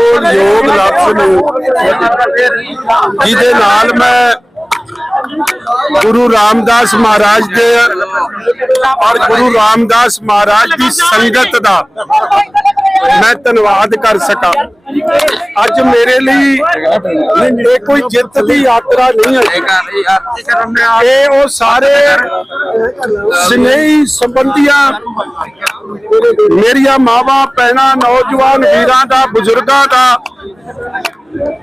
ਯੋਗ ਲਫ਼ਜ਼ ਨੂੰ। ਜਿਹਦੇ ਨਾਲ ਮੈਂ ਗੁਰੂ ਰਾਮਦਾਸ ਮਹਾਰਾਜ ਦੇ ਔਰ ਗੁਰੂ ਰਾਮਦਾਸ ਮਹਾਰਾਜ ਦੀ ਸੰਗਤ ਦਾ ਮੈਂ ਧੰਨਵਾਦ ਕਰ ਸਕਾਂ। ਅੱਜ ਮੇਰੇ ਲਈ ਇਹ ਕੋਈ ਜਿੱਤ ਦੀ ਯਾਤਰਾ ਨਹੀਂ ਹੈ। ਇਹ ਉਹ ਸਾਰੇ ਸਨੇਹੀ ਸੰਬੰਧੀਆਂ, ਮੇਰੀਆਂ ਮਾਵਾਂ, ਭੈਣਾਂ, ਨੌਜਵਾਨ ਵੀਰਾਂ ਦਾ, ਬਜ਼ੁਰਗਾਂ ਦਾ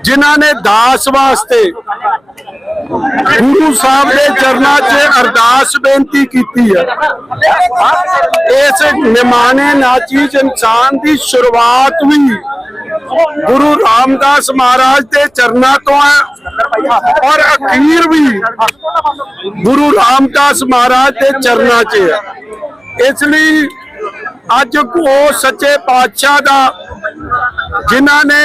ਜਿਨ੍ਹਾਂ ਨੇ ਦਾਸ ਵਾਸਤੇ ਗੁਰੂ ਸਾਹਿਬ ਦੇ ਚਰਨਾਂ 'ਚ ਅਰਦਾਸ ਬੇਨਤੀ ਕੀਤੀ ਹੈ। ਇਸ ਨਿਮਾਣੇ ਨਾਚੀਜ਼ ਇਨਸਾਨ ਦੀ ਸ਼ੁਰੂਆਤ ਵੀ ਗੁਰੂ ਰਾਮਦਾਸ ਮਹਾਰਾਜ ਦੇ ਚਰਨਾਂ ਤੋਂ ਹੈ ਔਰ ਅਖੀਰ ਵੀ ਗੁਰੂ ਰਾਮਦਾਸ ਮਹਾਰਾਜ ਦੇ ਚਰਨਾਂ 'ਚ ਹੈ। ਇਸ ਲਈ ਅੱਜ ਉਹ ਸੱਚੇ ਪਾਤਸ਼ਾਹ ਦਾ ਜਿਨ੍ਹਾਂ ਨੇ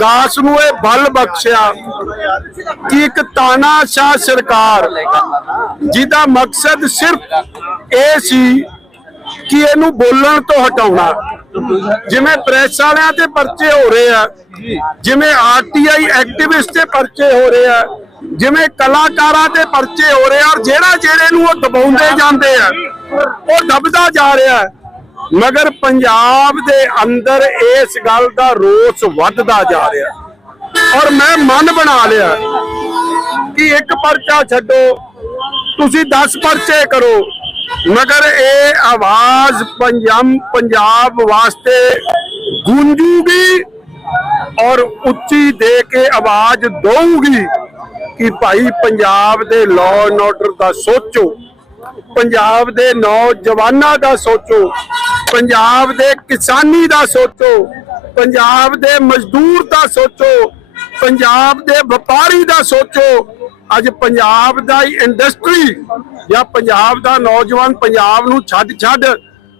ਦਾਸ ਨੂੰ ਇਹ ਬਲ ਬਖਸ਼ਿਆ ਕਿ ਇੱਕ ਤਾਨਾਸ਼ਾਹ ਸਰਕਾਰ ਜਿਹਦਾ ਮਕਸਦ ਸਿਰਫ ਇਹ ਸੀ ਕਿ ਇਹਨੂੰ ਬੋਲਣ ਤੋਂ ਹਟਾਉਣਾ। ਜਿਵੇਂ ਪ੍ਰੈਸ ਵਾਲਿਆਂ ਤੇ ਪਰਚੇ ਹੋ ਰਹੇ ਆ, ਜਿਵੇਂ ਆਰਟੀਆਈ ਐਕਟਿਵਿਸਟ ਤੇ ਪਰਚੇ ਹੋ ਰਹੇ ਆ, ਜਿਵੇਂ ਕਲਾਕਾਰਾਂ ਤੇ ਪਰਚੇ ਹੋ ਰਹੇ ਆ, ਔਰ ਜਿਹੜਾ ਜਿਹੜੇ ਨੂੰ ਉਹ ਦਬਾਉਂਦੇ ਜਾਂਦੇ ਆ, ਉਹ ਦਬਦਾ ਜਾ ਰਿਹਾ। ਹੈ ਮਗਰ ਪੰਜਾਬ ਦੇ ਅੰਦਰ ਇਸ ਗੱਲ ਦਾ ਰੋਸ ਵੱਧਦਾ ਜਾ ਰਿਹਾ। ਔਰ ਮੈਂ ਮਨ ਬਣਾ ਲਿਆ ਕਿ ਇੱਕ ਪਰਚਾ ਛੱਡੋ, ਤੁਸੀਂ 10 ਪਰਚੇ ਕਰੋ। ਮਗਰ ਇਹ ਆਵਾਜ਼ ਪੰਜਾਬ ਪੰਜਾਬ ਵਾਸਤੇ ਗੂੰਜੂਗੀ ਔਰ ਉੱਚੀ ਦੇ ਕੇ ਆਵਾਜ਼ ਦਊਗੀ ਕਿ ਭਾਈ ਪੰਜਾਬ ਦੇ ਲਾਅ ਐਂਡ ਆਰਡਰ ਦਾ ਸੋਚੋ, ਪੰਜਾਬ ਦੇ ਨੌਜਵਾਨਾਂ ਦਾ ਸੋਚੋ। ਪੰਜਾਬ ਦੇ ਕਿਸਾਨੀ ਦਾ ਸੋਚੋ, ਪੰਜਾਬ ਦੇ ਮਜ਼ਦੂਰ ਦਾ ਸੋਚੋ, ਪੰਜਾਬ ਦੇ ਵਪਾਰੀ ਦਾ ਸੋਚੋ, ਅੱਜ ਪੰਜਾਬ ਦਾ ਇੰਡਸਟਰੀ ਜਾਂ ਪੰਜਾਬ ਦਾ ਨੌਜਵਾਨ ਪੰਜਾਬ ਨੂੰ ਛੱਡ ਛੱਡ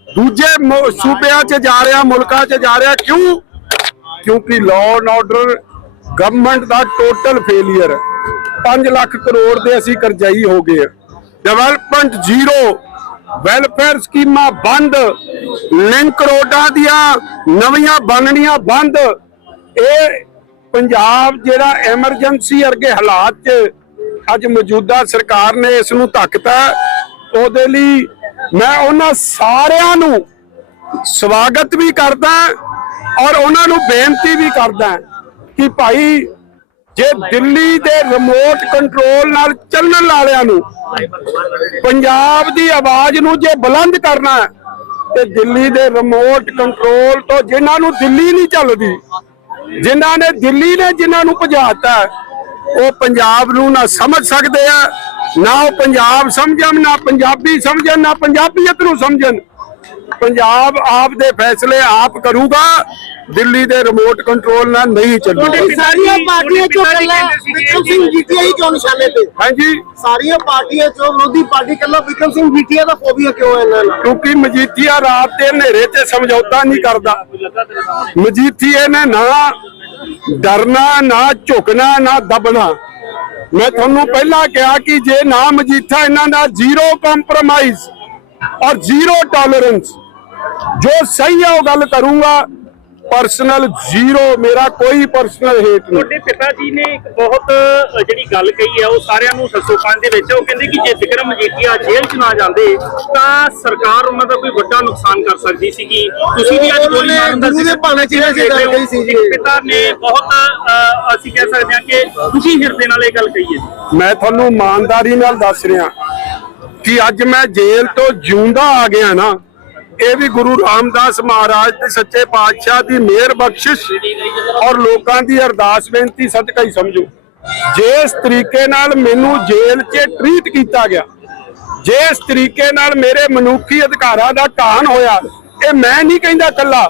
ਦੂਜੇ ਸੂਬਿਆਂ 'ਚ ਜਾ ਰਿਹਾ, ਮੁਲਕਾਂ 'ਚ ਜਾ ਰਿਹਾ, ਕਿਉਂ? ਕਿਉਂਕਿ ਲਾਅ ਐਂਡ ਆਰਡਰ ਗਵਰਨਮੈਂਟ ਦਾ ਟੋਟਲ ਫੇਲਿਅਰ 5 ਲੱਖ ਕਰੋੜ ਦੇ ਅਸੀਂ ਕਰਜ਼ਾਈ ਹੋ ਗਏ। ਡਿਵੈਲਪਮੈਂਟ ਜ਼ੀਰੋ ਵੈਲਫੇਅਰ ਸਕੀਮਾਂ ਬੰਦ, ਲਿੰਕ ਰੋਡਾਂ ਦੀਆਂ ਨਵੀਆਂ ਬਣਨੀਆਂ ਬੰਦ। ਇਹ ਪੰਜਾਬ ਜਿਹੜਾ ਐਮਰਜੈਂਸੀ ਵਰਗੇ ਹਾਲਾਤ 'ਚ ਅੱਜ ਮੌਜੂਦਾ ਸਰਕਾਰ ਨੇ ਇਸ ਨੂੰ ਧੱਕਤਾ। ਉਹਦੇ ਲਈ ਮੈਂ ਉਹਨਾਂ ਸਾਰਿਆਂ ਨੂੰ ਸਵਾਗਤ ਵੀ ਕਰਦਾ ਔਰ ਉਹਨਾਂ ਨੂੰ ਬੇਨਤੀ ਵੀ ਕਰਦਾ ਕਿ ਭਾਈ ਜੇ ਦਿੱਲੀ ਦੇ ਰਿਮੋਟ ਕੰਟਰੋਲ ਨਾਲ ਚੱਲਣ ਵਾਲਿਆਂ ਨੂੰ ਪੰਜਾਬ ਦੀ ਆਵਾਜ਼ ਨੂੰ ਜੇ ਬੁਲੰਦ ਕਰਨਾ ਤੇ ਦਿੱਲੀ ਦੇ ਰਿਮੋਟ ਕੰਟਰੋਲ ਤੋਂ ਜਿਨ੍ਹਾਂ ਨੂੰ ਦਿੱਲੀ ਨਹੀਂ ਚੱਲਦੀ ਜਿਨ੍ਹਾਂ ਨੇ ਦਿੱਲੀ ਨੇ ਜਿਨ੍ਹਾਂ ਨੂੰ ਭਜਾਤਾ ਹੈ, ਉਹ ਪੰਜਾਬ ਨੂੰ ਨਾ ਸਮਝ ਸਕਦੇ ਆ ਨਾ ਉਹ ਪੰਜਾਬ ਸਮਝਣ ਨਾ ਪੰਜਾਬੀ ਸਮਝਣ ਨਾ ਪੰਜਾਬੀਅਤ ਨੂੰ ਸਮਝਣ। ਪੰਜਾਬ ਆਪ ਦੇ ਫੈਸਲੇ ਆਪ ਕਰੂਗਾ ਦਿੱਲੀ ਦੇ ਰਿਮੋਟ ਕੰਟਰੋਲ ਨਾਲ ਨਹੀਂ ਚੱਲੂਗਾ। ਸਾਰੀਆਂ ਪਾਰਟੀਆਂ ਚੋਂ ਕੱਲਾ ਵਿਕਰਮ ਸਿੰਘ ਜੀਤੀਆ ਹੀ ਕਿਉਂ ਨਿਸ਼ਾਨੇ ਤੇ ਹਾਂਜੀ। ਸਾਰੀਆਂ ਪਾਰਟੀਆਂ ਚੋਂ ਵਿਰੋਧੀ ਪਾਰਟੀ ਕੱਲਾ ਵਿਕਰਮ ਸਿੰਘ ਜੀਤੀਆ ਦਾ ਫੋਬੀਆ ਕਿਉਂ ਹੈ ਇਹਨਾਂ ਨਾਲ? ਕਿਉਂਕਿ ਮਜੀਠੀਆ ਰਾਤ ਦੇ ਹਨੇਰੇ ਤੇ ਸਮਝੌਤਾ ਨਹੀਂ ਕਰਦਾ। ਮਜੀਠੀਏ ਨੇ ਨਾ ਡਰਨਾ ਨਾ ਝੁਕਣਾ ਨਾ ਦਬਣਾ। ਮੈਂ ਤੁਹਾਨੂੰ ਪਹਿਲਾਂ ਕਿਹਾ ਕਿ ਜੇ ਨਾ ਮਜੀਠਾ ਇਹਨਾਂ ਦਾ ਜ਼ੀਰੋ ਕੰਪਰੋਮਾਈਜ਼ ਔਰ ਜ਼ੀਰੋ ਟੋਲਰੈਂਸ ਜੋ ਸਹੀ ਹੈ ਉਹ ਗੱਲ ਕਰੂੰਗਾ। ਪਰਸਨਲ ਜ਼ੀਰੋ ਮੇਰਾ ਕੋਈ ਪਰਸਨਲ ਹੇਟ ਨਹੀਂ। ਤੁਹਾਡੇ ਪਿਤਾ ਜੀ ਨੇ ਇੱਕ ਬਹੁਤ ਜਿਹੜੀ ਗੱਲ ਕਹੀ ਹੈ ਉਹ ਸਾਰਿਆਂ ਨੂੰ ਸੱਸੋ ਪੰਜ ਦੇ ਵਿੱਚ। ਉਹ ਕਹਿੰਦੇ ਕਿ ਜੇ ਵਿਕਰਮ ਮਜੀਠੀਆ ਜੇਲ੍ਹ 'ਚ ਨਾ ਜਾਂਦੇ ਤਾਂ ਸਰਕਾਰ ਉਹਨਾਂ ਦਾ ਕੋਈ ਵੱਡਾ ਨੁਕਸਾਨ ਕਰ ਸਕਦੀ ਸੀਗੀ। ਤੁਸੀਂ ਵੀ ਅੱਜ ਗੋਲੀ ਮਾਰਨ ਦਾ ਦੇ ਭਾਣੇ 'ਚ ਇਹ ਗੱਲ ਕਹੀ ਸੀ। ਜੀ। ਪਿਤਾ ਨੇ ਬਹੁਤ ਅਸੀਂ ਕਹਿ ਸਕਦੇ ਹਾਂ ਕਿ ਖੁਸ਼ੀ ਹਿਰਦੇ ਨਾਲ ਇਹ ਗੱਲ ਕਹੀ ਹੈ ਮੈਂ ਤੁਹਾਨੂੰ ਇਮਾਨਦਾਰੀ ਨਾਲ ਦੱਸ ਰਿਹਾ ਕਿ ਅੱਜ ਮੈਂ ਜੇਲ੍ਹ ਤੋਂ ਜਿਉਂਦਾ ਆ ਗਿਆ ਨਾ ਇਹ ਵੀ ਗੁਰੂ ਰਾਮਦਾਸ ਮਹਾਰਾਜ ਤੇ ਸੱਚੇ ਪਾਤਸ਼ਾਹ ਦੀ ਮਿਹਰ ਬਖਸ਼ਿਸ਼ ਔਰ ਲੋਕਾਂ ਦੀ ਅਰਦਾਸ ਬੇਨਤੀ ਸਦਕਾ ਹੀ ਸਮਝੋ। ਜਿਸ ਤਰੀਕੇ ਨਾਲ ਮੈਨੂੰ ਜੇਲ੍ਹ 'ਚ ਟਰੀਟ ਕੀਤਾ ਗਿਆ, ਜਿਸ ਤਰੀਕੇ ਨਾਲ ਮੇਰੇ ਮਨੁੱਖੀ ਅਧਿਕਾਰਾਂ ਦਾ ਘਾਣ ਹੋਇਆ, ਇਹ ਮੈਂ ਨਹੀਂ ਕਹਿੰਦਾ ਕੱਲਾ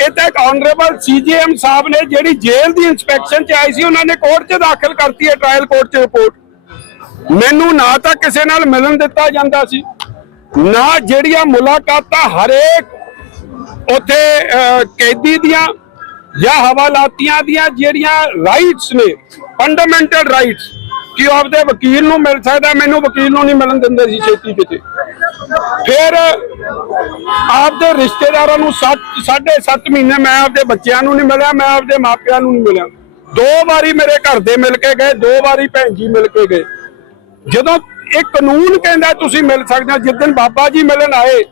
ਇਹ ਤਾਂ ਇੱਕ ਆਨਰੇਬਲ ਸੀਜੀਐਮ ਸਾਹਿਬ ਨੇ ਜਿਹੜੀ ਜੇਲ੍ਹ ਦੀ ਇਨਸਪੈਕਸ਼ਨ 'ਚ ਆਈ ਸੀ, ਉਹਨਾਂ ਨੇ ਕੋਰਟ 'ਚ ਦਾਖਲ ਕਰਤੀ ਹੈ ਟ੍ਰਾਇਲ ਕੋਰਟ 'ਚ ਰਿਪੋਰਟ ਮੈਨੂੰ ਨਾ ਤਾਂ ਕਿਸੇ ਨਾਲ ਮਿਲਣ ਦਿੱਤਾ ਜਾਂਦਾ ਸੀ ਨਾ ਜਿਹੜੀਆਂ ਮੁਲਾਕਾਤਾਂ ਹਰੇਕ ਉਥੇ ਕੈਦੀ ਦੀਆਂ ਜਾਂ ਹਵਾਲਾਤੀਆਂ ਦੀਆਂ ਜਿਹੜੀਆਂ ਰਾਈਟਸ ਨੇ ਫੰਡਾਮੈਂਟਲ ਰਾਈਟਸ ਕਿ ਉਹ ਆਪਦੇ ਵਕੀਲ ਨੂੰ ਮਿਲ ਸਕਦਾ, ਮੈਨੂੰ ਵਕੀਲ ਨੂੰ ਨਹੀਂ ਮਿਲਣ ਦਿੰਦੇ ਸੀ ਛੇਤੀ ਕਿਤੇ। ਫਿਰ ਆਪਦੇ ਰਿਸ਼ਤੇਦਾਰਾਂ ਨੂੰ 7 ਸਾਢੇ ਸੱਤ ਮਹੀਨੇ ਮੈਂ ਆਪਦੇ ਬੱਚਿਆਂ ਨੂੰ ਨਹੀਂ ਮਿਲਿਆ, ਮੈਂ ਆਪਦੇ ਮਾਪਿਆਂ ਨੂੰ ਨਹੀਂ ਮਿਲਿਆ। ਦੋ ਵਾਰੀ ਮੇਰੇ ਘਰ ਦੇ ਮਿਲ ਕੇ ਗਏ, ਦੋ ਵਾਰੀ ਭੈਣ ਜੀ ਮਿਲ ਕੇ ਗਏ। ਜਦੋਂ ਇਹ ਕਾਨੂੰਨ ਕਹਿੰਦਾ ਤੁਸੀਂ ਮਿਲ ਸਕਦੇ ਹੋ ਜਿੱਦਣ ਬਾਬਾ ਜੀ ਮਿਲਣ ਆਏ।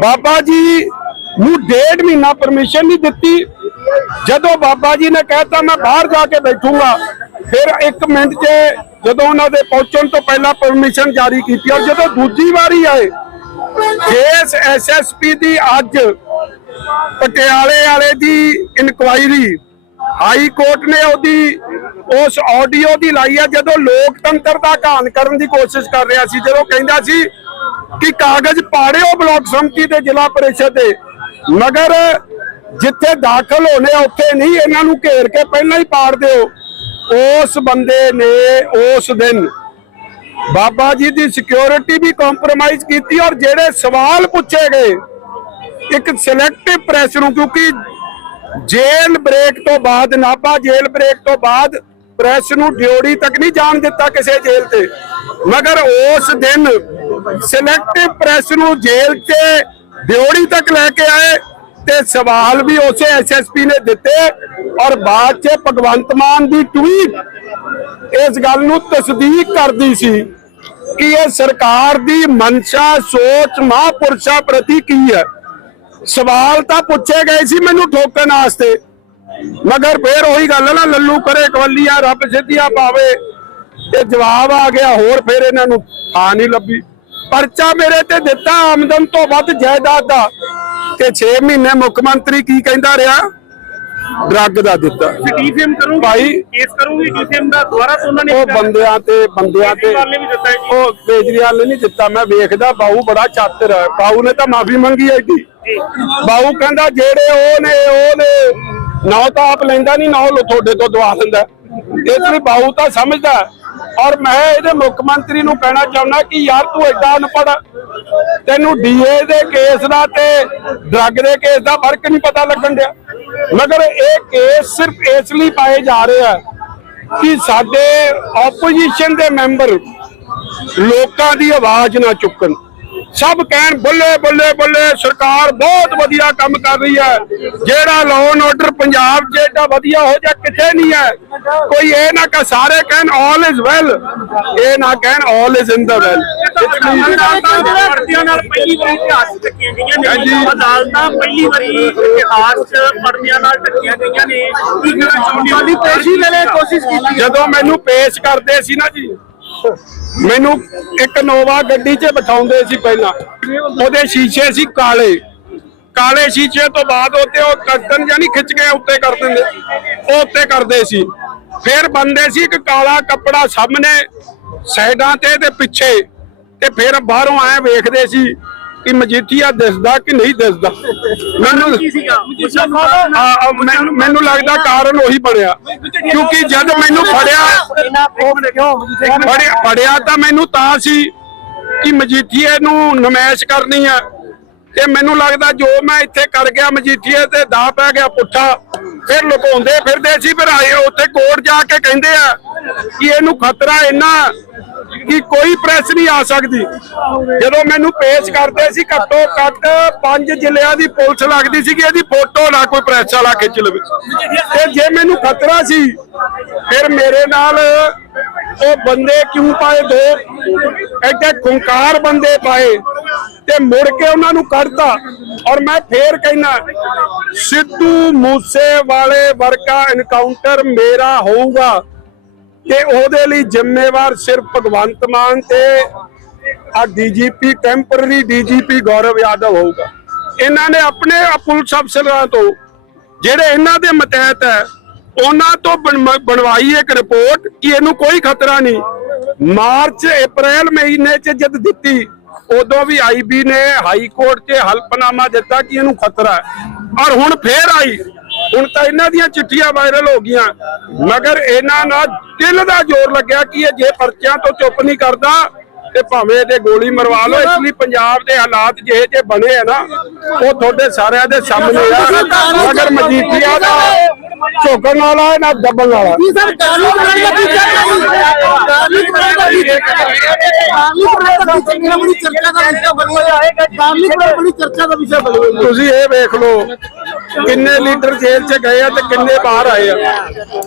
ਬਾਬਾ ਜੀ ਨੂੰ ਡੇਢ ਮਹੀਨਾ ਪਰਮਿਸ਼ਨ ਨਹੀਂ ਦਿੱਤੀ। ਜਦੋਂ ਬਾਬਾ ਜੀ ਨੇ ਕਹਿਤਾ, ਮੈਂ ਬਾਹਰ ਜਾ ਕੇ ਬੈਠੂਗਾ। ਫਿਰ 1 ਮਿੰਟ 'ਚ ਜਦੋਂ ਉਹਨਾਂ ਦੇ ਪਹੁੰਚਣ ਤੋਂ ਪਹਿਲਾਂ ਪਰਮਿਸ਼ਨ ਜਾਰੀ ਕੀਤੀ ਔਰ ਜਦੋਂ ਦੂਜੀ ਵਾਰੀ ਆਏ, ਕੇਸ ਐਸਐਸਪੀ ਦੀ ਅੱਜ ਪਟਿਆਲੇ ਵਾਲੇ ਦੀ ਇਨਕੁਆਇਰੀ ਹਾਈ ਕੋਰਟ ਨੇ ਉਹਦੀ, ਉਸ ਆਡੀਓ ਦੀ ਲਾਈ ਆ, ਜਦੋਂ ਲੋਕਤੰਤਰ ਦਾ ਘਾਣ ਕਰਨ ਦੀ ਕੋਸ਼ਿਸ਼ ਕਰ ਰਿਹਾ ਸੀ, ਜਦੋਂ ਕਹਿੰਦਾ ਸੀ ਕਿ ਕਾਗਜ਼ ਪਾੜਿਓ ਬਲਾਕ ਸੰਮਤੀ ਦੇ ਜ਼ਿਲ੍ਹਾ ਪਰਿਸ਼ਦ ਦੇ। ਮਗਰ ਜਿੱਥੇ ਦਾਖਲ ਹੋਣੇ ਉੱਥੇ ਨਹੀਂ, ਇਹਨਾਂ ਨੂੰ ਘੇਰ ਕੇ ਪਹਿਲਾਂ ਹੀ ਪਾੜ ਦਿਓ। ਉਸ ਬੰਦੇ ਨੇ ਉਸ ਦਿਨ ਬਾਬਾ ਜੀ ਦੀ ਸਿਕਿਉਰਿਟੀ ਵੀ ਕੰਪਰੋਮਾਈਜ਼ ਕੀਤੀ ਔਰ ਜਿਹੜੇ ਸਵਾਲ ਪੁੱਛੇ ਗਏ, ਇੱਕ ਸਿਲੈਕਟਿਵ ਪ੍ਰੈਸ ਨੂੰ, ਕਿਉਂਕਿ ਜੇਲ ਬ੍ਰੇਕ ਤੋਂ ਬਾਅਦ, ਨਾਭਾ ਜੇਲ੍ਹ ਬ੍ਰੇਕ ਤੋਂ ਬਾਅਦ ਪ੍ਰੈਸ ਨੂੰ ਡਿਊਟੀ ਤੱਕ ਨਹੀਂ ਜਾਣ ਦਿੱਤਾ ਕਿਸੇ ਜੇਲ੍ਹ ਤੇ। ਮਗਰ ਉਸ ਦਿਨ ਸਿਲੈਕਟਿਵ ਪ੍ਰੈਸ ਨੂੰ ਜੇਲ੍ਹ 'ਚ ਡਿਊਟੀ ਤੱਕ ਲੈ ਕੇ ਆਏ ਤੇ ਸਵਾਲ ਵੀ ਉਸੇ ਐਸਐਸਪੀ ਨੇ ਦਿੱਤੇ ਔਰ ਬਾਅਦ 'ਚ ਭਗਵੰਤ ਮਾਨ ਦੀ ਟਵੀਟ ਇਸ ਗੱਲ ਨੂੰ ਤਸਦੀਕ ਕਰਦੀ ਸੀ ਕਿ ਇਹ ਸਰਕਾਰ ਦੀ ਮਨਸ਼ਾ ਸੋਚ ਮਹਾਂਪੁਰਸ਼ਾਂ ਪ੍ਰਤੀ ਕੀ ਹੈ। ਸਵਾਲ ਤਾਂ ਪੁੱਛੇ ਗਏ ਸੀ ਮੈਨੂੰ ਠੋਕਣ ਵਾਸਤੇ। ਮਗਰ ਫੇਰ ਉਹੀ ਗੱਲ ਹੈ ਨਾ, ਲੱਲੂ ਕਰੇ ਕਵਲੀਆਂ, ਰੱਬ ਸਿੱਧੀਆਂ ਪਾਵੇ। ਤੇ ਜਵਾਬ ਆ ਗਿਆ, ਹੋਰ ਫੇਰ ਇਹਨਾਂ ਨੂੰ ਆ ਨਹੀਂ ਲੱਭੀ। ਪਰਚਾ ਮੇਰੇ ਤੇ ਦਿੱਤਾ, ਆਮਦਨ ਤੋਂ ਵੱਧ ਜਾਇਦਾਦ ਦਾ। ਤੇ 6 ਮਹੀਨੇ ਮੁੱਖ ਮੰਤਰੀ ਕੀ ਕਹਿੰਦਾ ਰਿਹਾ? ਡਰੱਗ ਦਾ ਦਿੱਤਾ। ਡੀਸੀਐਮ ਕਰੋਗੇ? ਭਾਈ ਕੇਸ ਕਰੋਗੇ? ਡੀਸੀਐਮ ਦਾ ਦੁਬਾਰਾ ਤੋਂ ਉਹਨਾਂ ਨੇ ਉਹ ਬੰਦਿਆਂ ਤੇ ਬੰਦਿਆਂ ਤੇ ਕੇਜਰੀਵਾਲ ਨੇ ਵੀ ਦਿੱਤਾ ਜੀ। ਉਹ ਕੇਜਰੀਵਾਲ ਨੇ ਨਹੀਂ ਦਿੱਤਾ। ਮੈਂ ਵੇਖਦਾ ਬਾਹੂ ਬੜਾ ਚਾਤਰ ਹੈ। ਬਾਹੂ ਨੇ ਤਾਂ ਮਾਫੀ ਮੰਗੀ ਐਡੀ ਜੀ। ਬਾਹੂ ਕਹਿੰਦਾ ਜਿਹੜੇ ਉਹ ਨੇ ਉਹ ਨੇ ਨਾ ਤਾਂ ਆਪ ਲੈਂਦਾ ਨਹੀਂ ਨਾ ਉਹ ਤੁਹਾਡੇ ਤੋਂ ਦਵਾ ਦਿੰਦਾ। ਇਸ ਲਈ ਬਾਹੂ ਤਾਂ ਸਮਝਦਾ ਹੈ। ਔਰ ਮੈਂ ਇਹਦੇ ਮੁੱਖ ਮੰਤਰੀ ਨੂੰ ਕਹਿਣਾ ਚਾਹੁੰਦਾ ਕਿ ਯਾਰ ਤੂੰ ਐਡਾ ਅਨਪੜ੍ਹ ਤੈਨੂੰ ਡੀਏ ਦੇ ਕੇਸ ਦਾ ਤੇ ਡਰੱਗ ਦੇ ਕੇਸ ਦਾ ਫ਼ਰਕ ਨਹੀਂ ਪਤਾ ਲੱਗਣ ਡਿਆ। ਮਗਰ ਇਹ ਕੇਸ ਸਿਰਫ ਇਸ ਲਈ ਪਾਏ ਜਾ ਰਹੇ ਆ ਕਿ ਸਾਡੇ ਆਪੋਜੀਸ਼ਨ ਦੇ ਮੈਂਬਰ ਲੋਕਾਂ ਦੀ ਆਵਾਜ਼ ਨਾ ਚੁੱਕਣ। ਸਭ ਕਹਿਣ ਬੱਲੇ ਬੱਲੇ ਬੱਲੇ ਸਰਕਾਰ ਬਹੁਤ ਵਧੀਆ ਕੰਮ ਕਰ ਰਹੀ ਹੈ। ਜਿਹੜਾ ਲਾਅ ਐਂਡ ਆਰਡਰ ਪੰਜਾਬ 'ਚ ਏਡਾ ਵਧੀਆ ਹੋ ਜਾ ਕਿਤੇ ਨਹੀਂ ਹੈ। ਕੋਈ ਇਹ ਨਾ ਕਿ ਸਾਰੇ ਕਹਿਣ ਆਲ ਇਜ਼ ਵੈਲ ਇਹ ਨਾ ਕਹਿਣ all is in the well ਪਰਚੀਆਂ ਨਾਲ ਪਹਿਲੀ ਵਾਰੀ ਇਤਿਹਾਸ 'ਚ ਟੱਕੀਆਂ ਗਈਆਂ ਹਾਂਜੀ। ਨੇ ਅਦਾਲਤਾਂ ਪਹਿਲੀ ਵਾਰੀ ਇਤਿਹਾਸ 'ਚ ਪਰਚੀਆਂ ਨਾਲ ਟੱਕੀਆਂ ਗਈਆਂ ਨੇ। ਕੀ ਕਹਿਣਾ ਚਾਹੁੰਦੇ ਹੋ? ਤੁਹਾਡੀ ਪੇਸ਼ੀ ਵੇਲੇ ਕੋਸ਼ਿਸ਼ ਕੀਤੀ। ਜਦੋਂ ਮੈਨੂੰ ਪੇਸ਼ ਕਰਦੇ ਸੀ ਨਾ ਜੀ ਮੈਨੂੰ ਇੱਕ ਨੋਵਾ ਗੱਡੀ 'ਚ ਬਿਠਾਉਂਦੇ ਸੀ ਪਹਿਲਾਂ। ਉਹਦੇ ਸ਼ੀਸ਼ੇ ਸੀ ਕਾਲੇ। ਕਾਲੇ ਸ਼ੀਸ਼ੇ ਤੋਂ ਬਾਅਦ ਉੱਤੇ ਉਹ ਕਰਤਨ ਜਾਨੀ ਖਿੱਚ ਕੇ ਉੱਤੇ ਕਰ ਦਿੰਦੇ। ਉਹ ਉੱਤੇ ਕਰਦੇ ਸੀ। ਫਿਰ ਬੰਦੇ ਸੀ ਇੱਕ ਕਾਲਾ ਕੱਪੜਾ ਸਾਹਮਣੇ, ਸਾਈਡਾਂ ਤੇ ਤੇ ਪਿੱਛੇ। ਤੇ ਫਿਰ ਬਾਹਰੋਂ ਆਏ ਵੇਖਦੇ ਸੀ ਕਿ ਮਜੀਠੀਆ ਦਿਸਦਾ ਕਿ ਨਹੀਂ ਦਿਸਦਾ? ਮੈਨੂੰ ਮੈਨੂੰ ਮੈਨੂੰ ਲੱਗਦਾ ਕਾਰਨ ਉਹੀ ਬਣਿਆ ਕਿਉਂਕਿ ਜਦ ਮੈਨੂੰ ਫੜਿਆ ਫੜਿਆ ਫੜਿਆ ਤਾਂ ਮੈਨੂੰ ਤਾਂ ਸੀ ਕਿ ਮਜੀਠੀਏ ਨੂੰ ਨਮਾਇਸ਼ ਕਰਨੀ ਆ। ਤੇ ਮੈਨੂੰ ਲੱਗਦਾ ਜੋ ਮੈਂ ਇੱਥੇ ਕਰ ਗਿਆ ਮਜੀਠੀਏ ਤੇ ਦਾ ਪੈ ਗਿਆ ਪੁੱਠਾ ਫਿਰ ਲੁਕਾਉਂਦੇ ਫਿਰਦੇ ਸੀ ਫਿਰ ਆਏ ਉੱਥੇ ਕੋਰਟ ਜਾ ਕੇ ਕਹਿੰਦੇ ਆ ਕਿ ਇਹਨੂੰ ਖਤਰਾ ਇੰਨਾ ਕਿ ਕੋਈ ਪ੍ਰੈਸ ਨਹੀਂ ਆ ਸਕਦੀ। ਜਦੋਂ ਮੈਨੂੰ ਪੇਸ਼ ਕਰਦੇ ਸੀ, ਘੱਟੋ ਘੱਟ ਪੰਜ ਜ਼ਿਲ੍ਹਿਆਂ ਦੀ ਪੁਲਿਸ ਲੱਗਦੀ ਸੀ ਕਿ ਇਹਦੀ ਫੋਟੋ ਨਾ ਕੋਈ ਪ੍ਰੈਸ ਵਾਲਾ ਖਿੱਚ ਲਵੇ। ਤੇ ਜੇ ਮੈਨੂੰ ਖਤਰਾ ਸੀ, ਫਿਰ ਮੇਰੇ ਨਾਲ ਉਹ ਬੰਦੇ ਕਿਉਂ ਪਾਏ ਦੋ? ਐਡੇ ਖੁੰਕਾਰ ਬੰਦੇ ਪਾਏ ਤੇ ਮੁੜ ਕੇ ਉਹਨਾਂ ਨੂੰ ਕੱਢਤਾ। ਔਰ ਮੈਂ ਫੇਰ ਕਹਿਣਾ ਸਿੱਧੂ ਮੂਸੇ ਵਾਲੇ ਵਰਗਾ ਐਨਕਾਊਂਟਰ ਮੇਰਾ ਹੋਊਗਾ। ਤੇ ਉਹਦੇ ਲਈ ਜ਼ਿੰਮੇਵਾਰ ਸਿਰਫ ਭਗਵੰਤ ਮਾਨ ਤੇ ਆ DGP temporary DGP Gaurav Yadav ਹੋਊਗਾ। ਇਹਨਾਂ ਨੇ ਆਪਣੇ ਪੁਲਿਸ ਅਫਸਰਾਂ ਤੋਂ, ਜਿਹੜੇ ਇਹਨਾਂ ਦੇ ਮਤਹਿਤ ਹੈ, ਉਹਨਾਂ ਤੋਂ ਬਣ- ਬਣਵਾਈ ਇੱਕ ਰਿਪੋਰਟ ਕਿ ਇਹਨੂੰ ਕੋਈ ਖਤਰਾ ਨਹੀਂ। ਮਾਰਚ, ਅਪ੍ਰੈਲ ਮਹੀਨੇ ਚ ਜਦ ਦਿੱਤੀ, ਉਦੋਂ ਵੀ ਆਈਬੀ ਨੇ ਹਾਈ ਕੋਰਟ 'ਚ ਹਲਫਨਾਮਾ ਦਿੱਤਾ ਕਿ ਇਹਨੂੰ ਖਤਰਾ ਹੈ। ਔਰ ਹੁਣ ਫੇਰ ਆਈ ਹੁਣ ਤਾਂ ਇਹਨਾਂ ਦੀਆਂ ਚਿੱਠੀਆਂ ਵਾਇਰਲ ਹੋ ਗਈਆਂ। ਮਗਰ ਇਹਨਾਂ ਨਾਲ ਦਿਲ ਦਾ ਜ਼ੋਰ ਲੱਗਿਆ ਕਿ ਇਹ ਜੇ ਪਰਚਿਆਂ ਤੋਂ ਚੁੱਪ ਨਹੀਂ ਕਰਦਾ ਤੇ ਭਾਵੇਂ ਇਹਦੇ ਗੋਲੀ ਮਰਵਾ ਲਓ ਇਸ ਲਈ ਪੰਜਾਬ ਦੇ ਹਾਲਾਤ ਜਿਹੇ ਜੇ ਬਣੇ ਆ ਨਾ ਉਹ ਤੁਹਾਡੇ ਸਾਰਿਆਂ ਦੇ ਸਾਹਮਣੇ ਆ। ਮਗਰ ਮਜੀਠੀਆ ਦਾ ਝੋਕਣ ਵਾਲਾ ਹੈ ਨਾ ਦੱਬਣ ਵਾਲਾ। ਕੀ ਸਰ ਕਾਲੀ ਕਰਾਈ ਦਾ ਕੀ ਕਾਲੀ ਕਰਾਈ ਦਾ ਕੀ ਕਾਲੀ ਕਰਾਈ ਦਾ ਕੀ ਕਿੰਨਾ ਬੜੀ ਚਰਚਾ ਦਾ ਵਿਸ਼ਾ ਬਣੀ ਹੋਇਆ ਹੈ ਕਾਲੀ ਕਰਾਈ ਬੜੀ ਚਰਚਾ ਦਾ ਵਿਸ਼ਾ ਬਣੀ ਹੋਈ ਹੈ ਤੁਸੀਂ ਇਹ ਵੇਖ ਲਓ ਕਿੰਨੇ ਲੀਡਰ ਜੇਲ੍ਹ 'ਚ ਗਏ ਆ ਤੇ ਕਿੰਨੇ ਬਾਹਰ ਆਏ ਆ?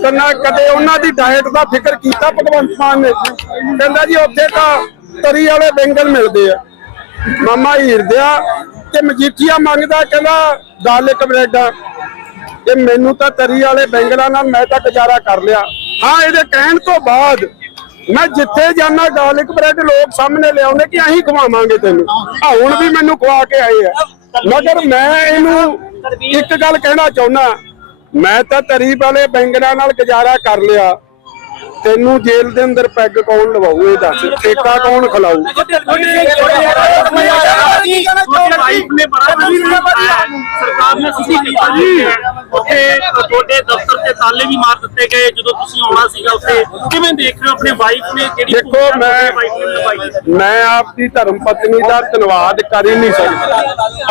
ਤੇ ਨਾ ਕਦੇ ਉਹਨਾਂ ਦੀ ਡਾਈਟ ਦਾ ਫਿਕਰ ਕੀਤਾ ਭਗਵੰਤ ਮਾਨ ਨੇ? ਕਹਿੰਦਾ ਜੀ ਉੱਥੇ ਤਾਂ ਤਰੀ ਵਾਲੇ ਬੈਂਗਣ ਮਿਲਦੇ ਆ। ਮਾਮਾ ਹੀਰਦਿਆ ਤੇ ਮਜੀਠੀਆ ਮੰਗਦਾ, ਕਹਿੰਦਾ ਦਾਲ ਇੱਕ ਬ੍ਰੈਡ ਤੇ ਮੈਨੂੰ ਤਾਂ ਤਰੀ ਵਾਲੇ ਬੈਂਗਣਾਂ ਨਾਲ ਮੈਂ ਤਾਂ ਗੁਜ਼ਾਰਾ ਕਰ ਲਿਆ। ਹਾਂ, ਇਹਦੇ ਕਹਿਣ ਤੋਂ ਬਾਅਦ ਮੈਂ ਜਿੱਥੇ ਜਾਣਾ ਗਾਰਲਿਕ ਬ੍ਰੈਡ ਲੋਕ ਸਾਹਮਣੇ ਲਿਆਉਂਦੇ ਕਿ ਅਸੀਂ ਖਵਾਵਾਂਗੇ ਤੈਨੂੰ? ਹੁਣ ਵੀ ਮੈਨੂੰ ਖਵਾ ਕੇ ਆਏ ਆ। ਮਗਰ ਮੈਂ ਇਹਨੂੰ ਇੱਕ ਗੱਲ ਕਹਿਣਾ ਚਾਹੁੰਦਾ ਮੈਂ ਤਾਂ ਤਰੀ ਵਾਲੇ ਬੈਂਗਣਾਂ ਨਾਲ ਗੁਜ਼ਾਰਾ ਕਰ ਲਿਆ। ਤੈਨੂੰ ਜੇਲ੍ਹ ਦੇ ਅੰਦਰ ਪੈਗ ਕੌਣ ਲਵਾਊ ਇਹ ਦੱਸ। ਠੇਕਾ ਕੌਣ ਖਿਲਾਊ? ਸਰਕਾਰ ਨੇ ਸਿੱਧੀ ਕੀਤਾ ਜੀ ਉੱਥੇ ਤੁਹਾਡੇ ਦਫ਼ਤਰ ਤੇ ਤਾਲੇ ਵੀ ਮਾਰ ਦਿੱਤੇ ਗਏ ਜਦੋਂ ਤੁਸੀਂ ਆਉਣਾ ਸੀਗਾ ਉੱਥੇ ਕਿਵੇਂ ਦੇਖ ਰਹੇ ਹੋ ਆਪਣੇ ਵਾਈਫ ਨੇ ਜਿਹੜੀ ਦੇਖੋ, ਭੂਮਿਕਾ ਮੈਂ- ਆਪ ਦੀ ਧਰਮ ਪਤਨੀ ਦਾ ਧੰਨਵਾਦ ਕਰ ਹੀ ਨਹੀਂ ਸਕਦਾ।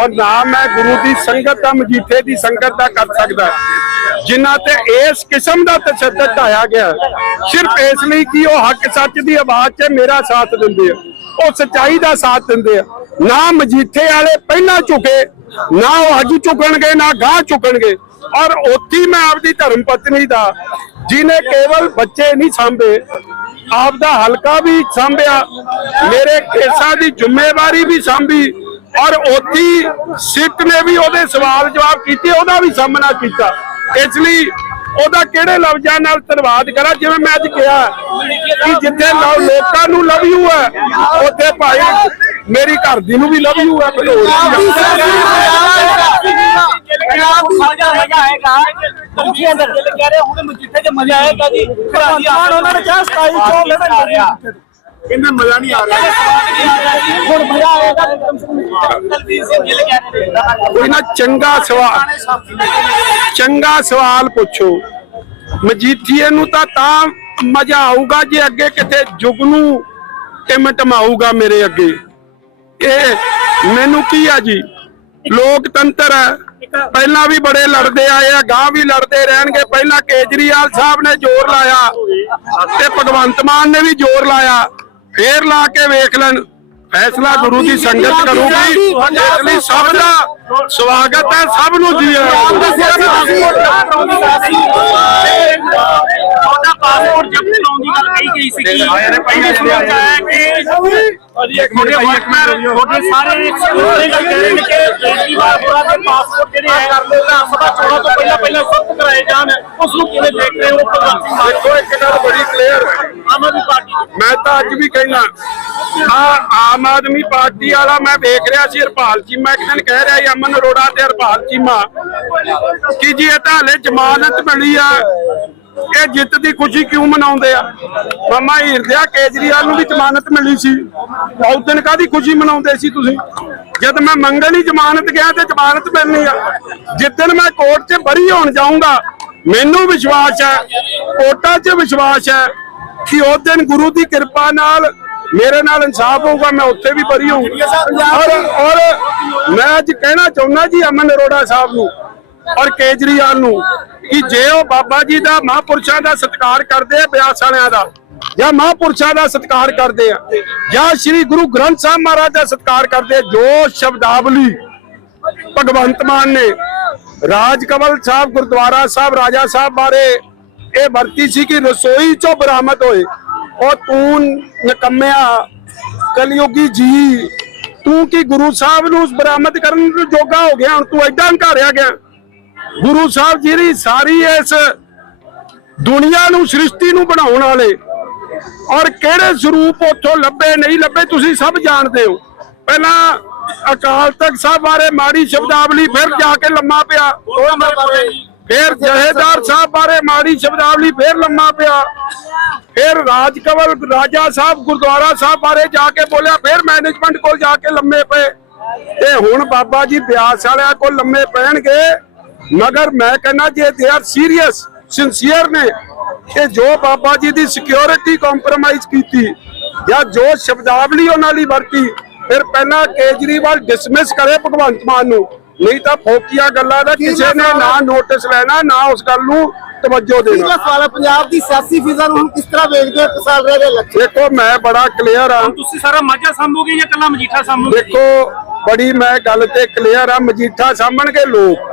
ਔਰ ਨਾ ਮੈਂ ਗੁਰੂ ਦੀ ਸੰਗਤ ਦਾ ਮਜੀਠੇ ਦੀ ਸੰਗਤ ਦਾ ਕਰ ਸਕਦਾ। ਜਿਨ੍ਹਾਂ ਤੇ ਇਸ ਕਿਸਮ ਦਾ ਤਸ਼ੱਦਦ ਢਾਇਆ ਗਿਆ। ਸਿਰਫ ਇਸ ਲਈ ਕਿ, ਉਹ ਹੱਕ ਸੱਚ ਦੀ ਆਵਾਜ਼ 'ਚ ਮੇਰਾ ਸਾਥ ਦਿੰਦੇ ਆ। ਉਹ ਸਚਾਈ ਦਾ ਸਾਥ ਦਿੰਦੇ ਆ। ਨਾ ਮਜੀਠੇ ਵਾਲੇ ਪਹਿਲਾਂ ਝੁਕੇ, ਨਾ ਉਹ ਅੱਜ ਝੁਕਣਗੇ, ਨਾ ਗਾਂ ਝੁਕਣਗੇ। ਔਰ ਉੱਥੇ ਮੈਂ ਆਪਦੀ ਧਰਮ ਪਤਨੀ ਦਾ, ਜਿਨੇ ਕੇਵਲ ਬੱਚੇ ਨਹੀਂ ਸਾਂਭੇ, ਆਪਦਾ ਹਲਕਾ ਵੀ ਸੰਭਿਆ, ਮੇਰੇ ਕੇਸਾਂ ਦੀ ਜ਼ਿੰਮੇਵਾਰੀ ਵੀ ਸੰਭੀ, ਔਰ ਉਤੀ ਸਿੱਟ ਨੇ ਵੀ ਉਹਦੇ ਸਵਾਲ ਜਵਾਬ ਕੀਤੇ, ਉਹਦਾ ਵੀ ਸਾਹਮਣਾ ਕੀਤਾ। ਇਸ ਲਈ ਉਹਦਾ ਕਿਹੜੇ ਲਫ਼ਜ਼ਾਂ ਨਾਲ ਧੰਨਵਾਦ ਕਰਾਂ ਜਿਵੇਂ ਮੈਂ ਅੱਜ ਕਿਹਾ ਕਿ ਜਿੱਥੇ ਲੋਕਾਂ ਨੂੰ ਲਵ ਯੂ ਹੈ ਉੱਥੇ ਭਾਈ ਮੇਰੀ ਘਰ ਦੀ ਨੂੰ ਵੀ ਲਵ ਯੂ ਹੈ ਭਲੋੜ ਪੰਜਾਬ ਸਾਜਾ ਮਜ਼ਾ ਆਏਗਾ ਤੁਸੀਂ ਅੰਦਰ ਕਹਿ ਰਹੇ ਹੁਣ ਮਜੀਠੇ 'ਚ ਮਜ਼ਾ ਆਏਗਾ ਜੀ ਉਹਨਾਂ ਨੇ ਕਿਹਾ 27 ਚੋਂ ਲੜਨ ਕਹਿੰਦੇ ਮਜ਼ਾ ਨਹੀਂ ਆ ਰਿਹਾ। ਹੁਣ ਮਜ਼ਾ ਆਏਗਾ ਕੋਈ ਨਾ ਚੰਗਾ ਸਵਾਲ ਚੰਗਾ ਸਵਾਲ ਪੁੱਛੋ। ਮਜੀਠੀਏ ਨੂੰ ਤਾਂ ਤਾਂ ਮਜ਼ਾ ਆਊਗਾ ਜੇ ਅੱਗੇ ਕਿਤੇ ਜੁਗਨੂ ਟਿਮਟਮਾਊਗਾ ਮੇਰੇ ਅੱਗੇ। ਇਹ ਮੈਨੂੰ ਕੀ ਆ ਜੀ? ਲੋਕਤੰਤਰ ਹੈ। ਪਹਿਲਾਂ ਵੀ ਬੜੇ ਲੜਦੇ ਆਏ ਆ ਗਾਂ ਵੀ ਲੜਦੇ ਰਹਿਣਗੇ। ਪਹਿਲਾਂ ਕੇਜਰੀਵਾਲ ਸਾਹਿਬ ਨੇ ਜ਼ੋਰ ਲਾਇਆ ਤੇ ਭਗਵੰਤ ਮਾਨ ਨੇ ਵੀ ਜ਼ੋਰ ਲਾਇਆ। ਫੇਰ ਲਾ ਕੇ ਵੇਖ ਲੈਣ। ਫੈਸਲਾ ਗੁਰੂ ਦੀ ਸੰਗਤ ਕਰੂਗੀ। ਇਸ ਲਈ ਸਭ ਦਾ ਸਵਾਗਤ ਹੈ ਸਭ ਨੂੰ ਜੀ ਤੁਹਾਡਾ ਪਾਸਪੋਰਟ ਜ਼ਬਤ ਦੀ ਗੱਲ ਕਹੀ ਗਈ ਸੀ ਕਿ ਪਹਿਲੇ ਸੁਣਿਆ ਜਾਇਆ ਕਿ ਤੁਹਾਡੇ ਵਰਕਰ ਤੁਹਾਡੇ ਸਾਰੇ ਉਹਦੇ ਗੱਲ ਕਹਿ ਰਹੇ ਨੇ ਕਿ ਕੇਜਰੀਵਾਲ ਹੋਰਾਂ ਦੇ ਪਾਸਪੋਰਟ ਜਿਹੜੇ ਹੈ ਵਿਧਾਨ ਸਭਾ ਚੋਣਾਂ ਤੋਂ ਪਹਿਲਾਂ ਪਹਿਲਾਂ ਸਖਤ ਕਰਾਏ ਜਾਣ। ਉਸ ਨੂੰ ਕਿਵੇਂ ਦੇਖ ਰਹੇ ਹੋ? ਭਗਵੰਤ ਸਿੰਘ ਮਾਨ ਦੇਖੋ ਇੱਕ ਗੱਲ ਬੜੀ ਕਲੀਅਰ ਹੈ ਆਮ ਆਦਮੀ ਪਾਰਟੀ ਦੇ। ਮੈਂ ਤਾਂ ਅੱਜ ਵੀ ਕਹਿਣਾ ਆ ਆਮ ਆਦਮੀ ਪਾਰਟੀ ਵਾਲਾ ਮੈਂ ਵੇਖ ਰਿਹਾ ਸੀ ਹਰਪਾਲ ਚੀਮਾ ਇੱਕ ਦਿਨ ਕਹਿ ਰਿਹਾ ਸੀ ਅਮਨ ਅਰੋੜਾ ਤੇ ਹਰਪਾਲ ਚੀਮਾ ਕਿ ਜੀ ਇਹ ਤਾਂ ਹਲੇ ਜ਼ਮਾਨਤ ਮਿਲੀ ਆ। ਇਹ ਜਿੱਤ ਦੀ ਖੁਸ਼ੀ ਕਿਉਂ ਮਨਾਉਂਦੇ ਆ? ਮਾਮਾ ਹੀਰਦਿਆ ਕੇਜਰੀਵਾਲ ਨੂੰ ਵੀ ਜ਼ਮਾਨਤ ਮਿਲੀ ਸੀ। ਉਸ ਦਿਨ ਕਾਦੀ ਖੁਸ਼ੀ ਮਨਾਉਂਦੇ ਸੀ ਤੁਸੀਂ? ਜਦ ਮੈਂ ਮੰਗਣ ਹੀ ਜ਼ਮਾਨਤ ਗਿਆ ਤੇ ਜ਼ਮਾਨਤ ਮਿਲਣੀ ਆ। ਜਿੱਦਣ ਮੈਂ ਕੋਰਟ 'ਚ ਬਰੀ ਹੋਣ ਜਾਊਂਗਾ, ਮੈਨੂੰ ਵਿਸ਼ਵਾਸ ਹੈ, ਕੋਰਟਾਂ 'ਚ ਵਿਸ਼ਵਾਸ ਹੈ ਕਿ ਉਸ ਦਿਨ ਗੁਰੂ ਦੀ ਕਿਰਪਾ ਨਾਲ ਮੇਰੇ ਨਾਲ ਇਨਸਾਫ ਹੋਊਗਾ, ਮੈਂ ਉੱਥੇ ਵੀ ਬਰੀ ਹੋਊਂਗਾ ਔਰ ਔਰ ਮੈਂ ਅੱਜ ਕਹਿਣਾ ਚਾਹੁੰਦਾ ਜੀ ਅਮਨ ਅਰੋੜਾ ਸਾਹਿਬ ਨੂੰ ਔਰ ਕੇਜਰੀਵਾਲ ਨੂੰ ਕਿ ਜੇ ਉਹ ਬਾਬਾ ਜੀ ਦਾ ਮਹਾਂਪੁਰਸ਼ਾਂ ਦਾ ਸਤਿਕਾਰ ਕਰਦੇ ਆ ਬਿਆਸ ਵਾਲਿਆਂ ਦਾ, ਜਾਂ ਮਹਾਂਪੁਰਸ਼ਾਂ ਦਾ ਸਤਿਕਾਰ ਕਰਦੇ ਆ, ਜਾਂ ਸ੍ਰੀ ਗੁਰੂ ਗ੍ਰੰਥ ਸਾਹਿਬ ਮਹਾਰਾਜ ਦਾ ਸਤਿਕਾਰ ਕਰਦੇ ਜੋ ਸ਼ਬਦਾਵਲੀ ਭਗਵੰਤ ਮਾਨ ਨੇ ਰਾਜ ਕਮਲ ਸਾਹਿਬ, ਗੁਰਦੁਆਰਾ ਸਾਹਿਬ, ਰਾਜਾ ਸਾਹਿਬ ਬਾਰੇ ਇਹ ਵਰਤੀ ਸੀ ਕਿ ਰਸੋਈ ਚੋਂ ਬਰਾਮਦ ਹੋਏ। ਉਹ ਤੂੰ ਨਕਮਿਆ ਕਲਯੁਗੀ ਜੀ, ਤੂੰ ਕੀ ਗੁਰੂ ਸਾਹਿਬ ਨੂੰ ਬਰਾਮਦ ਕਰਨ ਨੂੰ ਜੋਗਾ ਹੋ ਗਿਆ, ਹੁਣ ਤੂੰ ਐਡਾ ਹੰਕਾਰਿਆ ਗਿਆ? ਗੁਰੂ ਸਾਹਿਬ ਜਿਹੜੀ ਸਾਰੀ ਇਸ ਦੁਨੀਆ ਨੂੰ ਸ੍ਰਿਸ਼ਟੀ ਨੂੰ ਬਣਾਉਣ ਵਾਲੇ ਔਰ ਕਿਹੜੇ ਸਰੂਪ ਉੱਥੋਂ ਲੱਭੇ, ਨਹੀਂ ਲੱਭੇ, ਤੁਸੀਂ ਸਭ ਜਾਣਦੇ ਹੋ। ਪਹਿਲਾਂ ਅਕਾਲ ਤਖਤ ਸਾਹਿਬ ਬਾਰੇ ਮਾੜੀ ਸ਼ਬਦਾਵਲੀ ਫਿਰ ਜਾ ਕੇ ਲੰਮਾ ਪਿਆ। ਫਿਰ ਜਹੇਦਾਰ ਸਾਹਿਬ ਬਾਰੇ ਮਾੜੀ ਸ਼ਬਦਾਵਲੀ ਫਿਰ ਲੰਮਾ ਪਿਆ। ਫਿਰ ਰਾਜ ਕਵਲ, ਰਾਜਾ ਸਾਹਿਬ, ਗੁਰਦੁਆਰਾ ਸਾਹਿਬ ਬਾਰੇ ਜਾ ਕੇ ਬੋਲਿਆ, ਫਿਰ ਮੈਨੇਜਮੈਂਟ ਕੋਲ ਜਾ ਕੇ ਲੰਮੇ ਪਏ। ਤੇ ਹੁਣ ਬਾਬਾ ਜੀ ਬਿਆਸ ਵਾਲਿਆਂ ਕੋਲ ਲੰਮੇ ਪੈਣਗੇ। ਮਗਰ ਮੈਂ ਕਹਿੰਦਾ ਜੇ ਦੇ ਆਰ ਸੀਰੀਅਸ ਸਿੰਸੀਅਰ ਨੇ। ਕਿ ਜੋ ਬਾਬਾ ਜੀ ਦੀ ਸਿਕਿਉਰਿਟੀ ਕੰਪਰੋਮਾਈਜ਼ ਕੀਤੀ ਜਾਂ ਜੋ ਸ਼ਬਦਾਵਲੀ ਉਹਨਾਂ ਲਈ ਵਰਤੀ ਫਿਰ ਪਹਿਲਾਂ ਕੇਜਰੀਵਾਲ ਡਿਸਮਿਸ ਕਰੇ ਭਗਵੰਤ ਮਾਨ ਨੂੰ। ਨਹੀਂ ਤਾਂ ਫੋਕੀਆਂ ਗੱਲਾਂ ਦਾ ਕਿਸੇ ਨੇ ਨਾ ਨੋਟਿਸ ਲੈਣਾ ਨਾ ਉਸ ਗੱਲ ਨੂੰ ਤਵੱਜੋ ਦੇਣਾ। ਸਵਾਲ ਹੈ ਪੰਜਾਬ ਦੀ ਸਿਆਸੀ ਫਿਜ਼ਾ ਨੂੰ ਹੁਣ ਕਿਸ ਤਰ੍ਹਾਂ ਵੇਖਦੇ ਹੋ? ਸਾਲ ਰਹਿ ਗਿਆ ਇਲੈਕਸ਼ਨ ਦੇਖੋ ਮੈਂ ਬੜਾ ਕਲੀਅਰ ਆ ਤੁਸੀਂ ਸਾਰਾ ਮਾਝਾ ਸਾਂਭੋਗੇ ਜਾਂ ਕੱਲਾ ਮਜੀਠਾ ਸਾਂਭੋਗੇ? ਦੇਖੋ ਬੜੀ ਮੈਂ ਗੱਲ ਤੇ ਕਲੀਅਰ ਆ ਮਜੀਠਾ ਸਾਂਭਣਗੇ ਲੋਕ।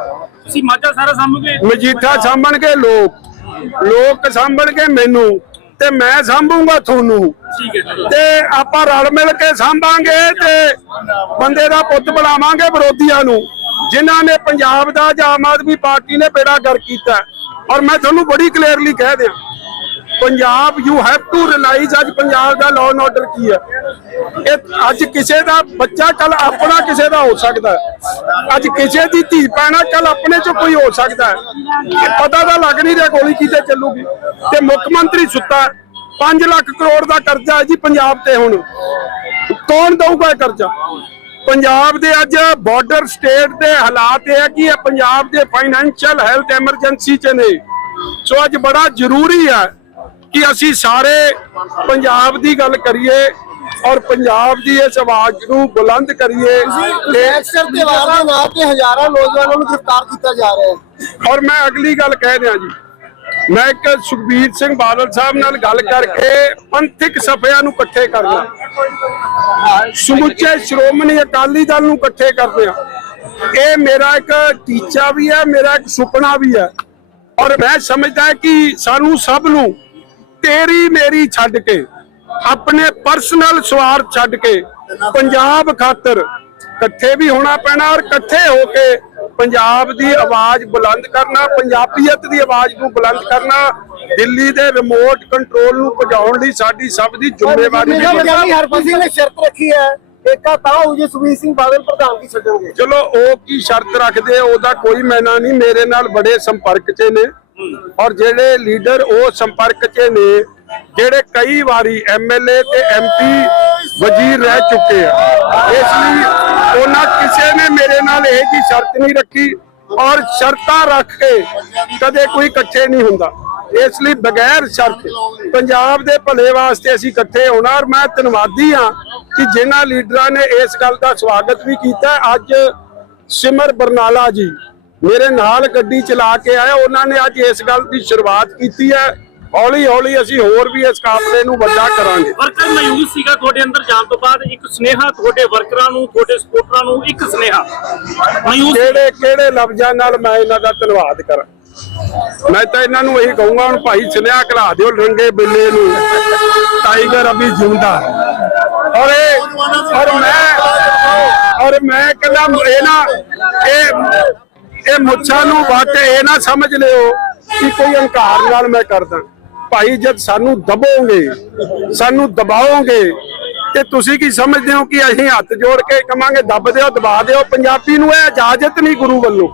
ਤੁਸੀਂ ਮਾਝਾ ਸਾਰਾ ਸਾਂਭੋਗੇ? ਮਜੀਠਾ ਸਾਂਭਣਗੇ ਲੋਕ। ਲੋਕ ਸਾਂਭਣਗੇ ਮੈਨੂੰ ਤੇ ਮੈਂ ਸਾਂਭੂਗਾ ਤੁਹਾਨੂੰ। ਤੇ ਆਪਾਂ ਰਲ ਮਿਲ ਕੇ ਸਾਂਭਾਂਗੇ ਤੇ ਬੰਦੇ ਦਾ ਪੁੱਤ ਬਣਾਵਾਂਗੇ ਵਿਰੋਧੀਆਂ ਨੂੰ ਜਿਨ੍ਹਾਂ ਨੇ ਪੰਜਾਬ ਦਾ ਜਾਂ ਆਮ ਆਦਮੀ ਪਾਰਟੀ ਨੇ ਬੇੜਾ ਗਰ ਕੀਤਾ। ਔਰ ਮੈਂ ਤੁਹਾਨੂੰ ਬੜੀ ਕਲੀਅਰਲੀ ਕਹਿ ਦਿਆਂ Punjab you have to realise ਅੱਜ ਪੰਜਾਬ ਦਾ ਲਾਅ ਐਂਡ ਆਰਡਰ ਕੀ ਹੈ। ਇਹ ਅੱਜ ਕਿਸੇ ਦਾ ਬੱਚਾ ਕੱਲ ਆਪਣਾ ਕਿਸੇ ਦਾ ਹੋ ਸਕਦਾ ਹੈ। ਅੱਜ ਕਿਸੇ ਦੀ ਧੀ ਪੈਣਾ ਕੱਲ ਆਪਣੇ ਚ ਕੋਈ ਹੋ ਸਕਦਾ ਹੈ। ਪਤਾ ਤਾਂ ਲੱਗ ਨਹੀਂ ਰਿਹਾ ਗੋਲੀ ਕਿਤੇ ਚੱਲੂਗੀ। ਤੇ ਮੁੱਖ ਮੰਤਰੀ ਸੁੱਤਾ 5 ਲੱਖ ਕਰੋੜ ਦਾ ਕਰਜ਼ਾ ਹੈ ਜੀ ਪੰਜਾਬ ਤੇ ਹੁਣ। ਕੌਣ ਦਊਗਾ ਕਰਜ਼ਾ? ਪੰਜਾਬ ਦੇ ਅੱਜ ਬਾਰਡਰ ਸਟੇਟ ਦੇ ਹਾਲਾਤ ਇਹ ਹੈ ਕਿ ਇਹ ਪੰਜਾਬ ਦੇ ਫਾਈਨੈਂਸ਼ੀਅਲ ਹੈਲਥ ਐਮਰਜੈਂਸੀ ਚ ਨੇ। ਸੋ ਅੱਜ ਬੜਾ ਜ਼ਰੂਰੀ ਹੈ ਕਿ ਅਸੀਂ ਸਾਰੇ ਪੰਜਾਬ ਦੀ ਗੱਲ ਕਰੀਏ। ਔਰ ਪੰਜਾਬ ਦੀ ਇਸ ਆਵਾਜ਼ ਨੂੰ ਬੁਲੰਦ ਕਰੀਏ ਤੇ ਐਕਸਰ ਤੇ ਵਾਰ ਦੇ ਨਾਂ ਤੇ ਹਜ਼ਾਰਾਂ ਨੌਜਵਾਨਾਂ ਨੂੰ ਗ੍ਰਿਫਤਾਰ ਕੀਤਾ ਜਾ ਰਿਹਾ ਹੈ। ਔਰ ਮੈਂ ਅਗਲੀ ਗੱਲ ਕਹਿ ਦਿਆਂ ਜੀ ਮੈਂ ਇੱਕ ਸੁਖਬੀਰ ਸਿੰਘ ਬਾਦਲ ਸਾਹਿਬ ਨਾਲ ਗੱਲ ਕਰਕੇ ਪੰਥਕ ਸਫਿਆਂ ਨੂੰ ਇਕੱਠੇ ਕਰਨਾ ਸਮੁੱਚੇ ਸ਼੍ਰੋਮਣੀ ਅਕਾਲੀ ਦਲ ਨੂੰ ਇਕੱਠੇ ਕਰਦੇ ਆ ਇਹ ਮੇਰਾ ਇੱਕ ਟੀਚਾ ਵੀ ਹੈ ਮੇਰਾ ਇੱਕ ਸੁਪਨਾ ਵੀ ਹੈ। ਔਰ ਮੈਂ ਸਮਝਦਾ ਕਿ ਸਾਨੂੰ ਸਭ ਨੂੰ ਤੇਰੀ ਮੇਰੀ ਛੱਡ ਕੇ ਆਪਣੇ ਪਰਸਨਲ ਸਵਾਰਥ ਛੱਡ ਕੇ ਪੰਜਾਬ ਖਾਤਰ ਇਕੱਠੇ ਵੀ ਹੋਣਾ ਪੈਣਾ ਔਰ ਇਕੱਠੇ ਹੋ ਕੇ ਪੰਜਾਬ ਦੀ ਆਵਾਜ਼ ਬੁਲੰਦ ਕਰਨਾ ਪੰਜਾਬੀਅਤ ਦੀ ਆਵਾਜ਼ ਨੂੰ ਬੁਲੰਦ ਕਰਨਾ ਦਿੱਲੀ ਦੇ ਰਿਮੋਟ ਕੰਟਰੋਲ ਨੂੰ ਭਜਾਉਣ ਲਈ ਸਾਡੀ ਸਭ ਦੀ ਜ਼ਿੰਮੇਵਾਰੀ ਹੈ ਹਰਪ੍ਰੀਤ ਸਿੰਘ ਨੇ ਸ਼ਰਤ ਰੱਖੀ ਹੈ ਏਕਾ ਤਾਂ ਹੋ ਜੇ ਸੁਖਬੀਰ ਸਿੰਘ ਬਾਦਲ ਪ੍ਰਧਾਨਗੀ ਛੱਡਣਗੇ। ਚਲੋ ਉਹ ਕੀ ਸ਼ਰਤ ਰੱਖਦੇ ਉਹਦਾ ਕੋਈ ਮੈਨਾ ਨਹੀਂ ਮੇਰੇ ਨਾਲ ਬੜੇ ਸੰਪਰਕ 'ਚ ਨੇ। ਔਰ ਜਿਹੜੇ ਲੀਡਰ ਉਹ ਸੰਪਰਕ 'ਚ ਨੇ ਜਿਹੜੇ ਕਈ ਵਾਰੀ ਐਮਐਲਏ ਤੇ ਐਮਪੀ ਵਜ਼ੀਰ ਰਹਿ ਚੁੱਕੇ ਆ। ਇਸ ਲਈ ਉਹਨਾਂ ਕਿਸੇ ਨੇ ਮੇਰੇ ਨਾਲ ਇਹ ਜੀ ਸ਼ਰਤ ਨਹੀਂ ਰੱਖੀ ਔਰ ਸ਼ਰਤਾਂ ਰੱਖ ਕੇ ਕਦੇ ਕੋਈ ਇਕੱਠੇ ਨਹੀਂ ਹੁੰਦਾ। ਇਸ ਲਈ ਬਗੈਰ ਸ਼ਰਤ ਪੰਜਾਬ ਦੇ ਭਲੇ ਵਾਸਤੇ ਅਸੀਂ ਇਕੱਠੇ ਹੋਣਾ ਔਰ ਮੈਂ ਧੰਨਵਾਦੀ ਹਾਂ ਕਿ ਜਿਨ੍ਹਾਂ ਲੀਡਰਾਂ ਨੇ ਇਸ ਗੱਲ ਦਾ ਸਵਾਗਤ ਵੀ ਕੀਤਾ। ਅੱਜ ਸਿਮਰ ਬਰਨਾਲਾ ਜੀ ਮੇਰੇ ਨਾਲ ਗੱਡੀ ਚਲਾ ਕੇ ਆਏ। ਉਹਨਾਂ ਨੇ ਅੱਜ ਇਸ ਗੱਲ ਦੀ ਸ਼ੁਰੂਆਤ ਕੀਤੀ ਹੈ। ਹੌਲੀ ਹੌਲੀ ਅਸੀਂ ਹੋਰ ਵੀ ਇਸ ਕਾਫਲੇ ਨੂੰ ਵੱਡਾ ਕਰਾਂਗੇ। ਵਰਕਰ ਮਾਯੂਸ ਸੀਗਾ ਤੁਹਾਡੇ ਅੰਦਰ ਜਾਣ ਤੋਂ ਬਾਅਦ ਇੱਕ ਸੁਨੇਹਾ ਤੁਹਾਡੇ ਵਰਕਰਾਂ ਨੂੰ ਤੁਹਾਡੇ ਸਪੋਰਟਰਾਂ ਨੂੰ ਇੱਕ ਸੁਨੇਹਾ। ਮਾਯੂਸ ਕਿਹੜੇ ਕਿਹੜੇ ਲਫ਼ਜ਼ਾਂ ਨਾਲ ਮੈਂ ਇਹਨਾਂ ਦਾ ਧੰਨਵਾਦ ਕਰਾਂ? ਮੈਂ ਤਾਂ ਇਹਨਾਂ ਨੂੰ ਇਹੀ ਕਹੂੰਗਾ ਹੁਣ ਭਾਈ ਸੁਨੇਹਾ ਕਲਾ ਦਿਓ ਰੰਗੇ ਬਿੱਲੇ ਨੂੰ। ਟਾਈਗਰ ਅਭੀ ਜਿਉਂਦਾ। ਔਰ ਇਹ ਔਰ ਮੈਂ ਔਰ ਮੈਂ ਕਹਿੰਦਾ ਇਹ ਨਾ ਇਹ ਇਹ ਮੁੱਛਾਂ ਨੂੰ ਵੱਟ ਇਹ ਨਾ ਸਮਝ ਲਿਓ ਕਿ ਕੋਈ ਹੰਕਾਰ ਨਾਲ ਮੈਂ ਕਰਦਾ। ਭਾਈ ਜਦ ਸਾਨੂੰ ਦਬੋਗੇ, ਸਾਨੂੰ ਦਬਾਓਗੇ, ਤੇ ਤੁਸੀਂ ਕੀ ਸਮਝਦੇ ਹੋ ਕਿ ਅਸੀਂ ਹੱਥ ਜੋੜ ਕੇ ਕਵਾਂਗੇ, ਦੱਬ ਦਿਓ, ਦਬਾ ਦਿਓ? ਪੰਜਾਬੀ ਨੂੰ ਇਹ ਇਜਾਜ਼ਤ ਨਹੀਂ ਗੁਰੂ ਵੱਲੋਂ।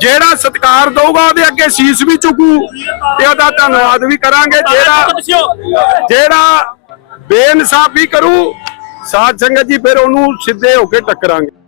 ਜਿਹੜਾ ਸਤਿਕਾਰ ਦਊਗਾ, ਉਹਦੇ ਅੱਗੇ ਸੀਸ ਵੀ ਚੁੱਕੂ, ਤੇ ਉਹਦਾ ਧੰਨਵਾਦ ਵੀ ਕਰਾਂਗੇ। ਜਿਹੜਾ ਜਿਹੜਾ ਬੇਇਨਸਾਫੀ ਕਰੂ, ਸਾਧ ਸੰਗਤ ਜੀ, ਫਿਰ ਉਹਨੂੰ ਸਿੱਧੇ ਹੋ ਕੇ ਟੱਕਰਾਂਗੇ।